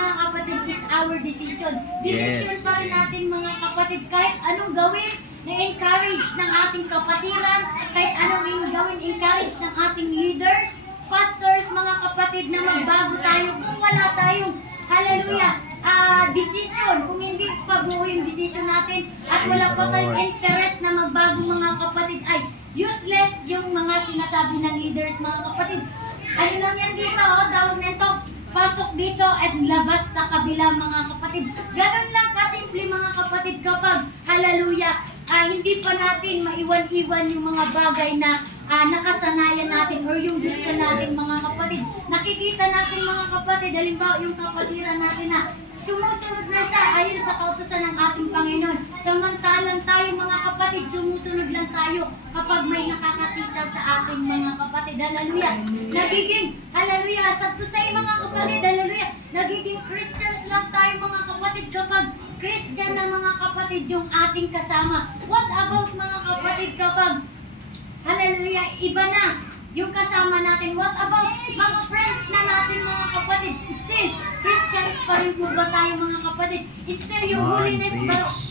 mga kapatid is our decision. Decision pa rin natin mga kapatid kahit anong gawin na encourage ng ating kapatiran, kahit anong gawin encourage ng ating leaders, pastors, mga kapatid na magbago tayo kung wala tayong hallelujah, decision, kung hindi pa buo yung decision natin at wala pa tayong interest na magbago mga kapatid ay useless yung mga sinasabi ng leaders mga kapatid. Ano lang yan dito, tawag nito, pasok dito at labas sa kabila mga kapatid. Ganun lang kasimple mga kapatid kapag hallelujah, hindi pa natin maiwan-iwan yung mga bagay na nakasanayan natin or yung gusto natin mga kapatid. Nakikita natin mga kapatid, halimbawa yung kapatiran natin na sumusunod na siya ayon sa kautusan ng ating Panginoon. Samantalang tayo mga kapatid, sumusunod lang tayo kapag may nakakakita sa ating mga kapatid. Hallelujah. Nagiging, hallelujah, sabto sa mga kapatid, hallelujah. Nagiging Christians lang tayo mga kapatid kapag Christian na mga kapatid yung ating kasama. What about mga kapatid kapag hallelujah, iba na yung kasama natin? What about mga friends na natin mga kapatid? Still, Christians pa rin po ba tayo mga kapatid? Still, yung holiness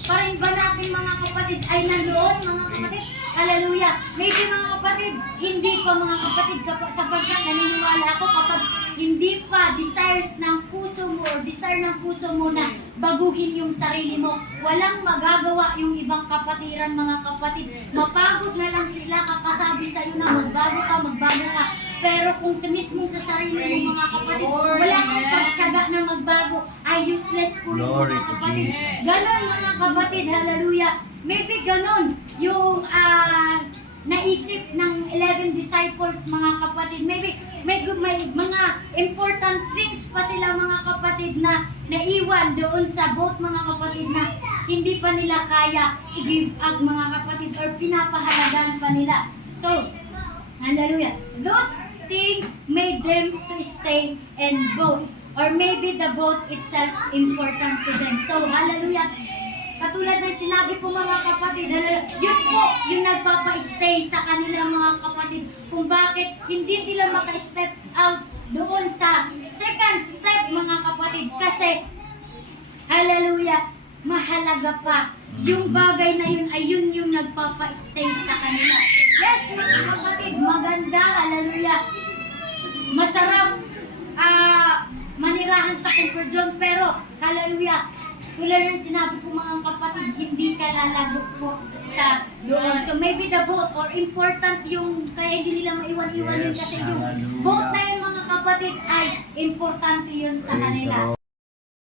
pa rin ba natin mga kapatid ay nandoon mga kapatid? Hallelujah. Maybe mga kapatid, hindi pa mga kapatid sapagkat naniniwala ako kapag hindi pa desires ng puso mo or desire ng puso mo na baguhin yung sarili mo, walang magagawa yung ibang kapatiran mga kapatid. Mapagod na lang sila kakasabi sa'yo na magbago ka. Pero kung sa mismong sa sarili mo mga kapatid, wala kang pagtyaga na magbago, ay useless po yung mga kapatid. Ganon mga kapatid, hallelujah. Maybe ganon yung naisip ng 11 disciples mga kapatid. Maybe may mga important things pa sila mga kapatid na naiwan doon sa boat mga kapatid na hindi pa nila kaya i-give up mga kapatid or pinapahalagan pa nila. So, hallelujah. Those things made them to stay in boat, or maybe the boat itself important to them. So, hallelujah. Katulad ng sinabi ko mga kapatid, yun po yung nagpapa-stay sa kanila mga kapatid kung bakit hindi sila maka-step out doon sa second step mga kapatid. Kasi, hallelujah, mahalaga pa. Yung bagay na yun ay yun yung nagpapa-stay sa kanila. Yes mga kapatid, maganda, hallelujah. Masarap manirahan sa comfort zone, pero hallelujah, tulad ng sinabi ko mga kapatid, hindi ka lalago po sa doon. So maybe the boat or important yung kaya hindi nila maiwan-iwan yun kasi yung boat na yun mga kapatid ay importante yun sa kanila.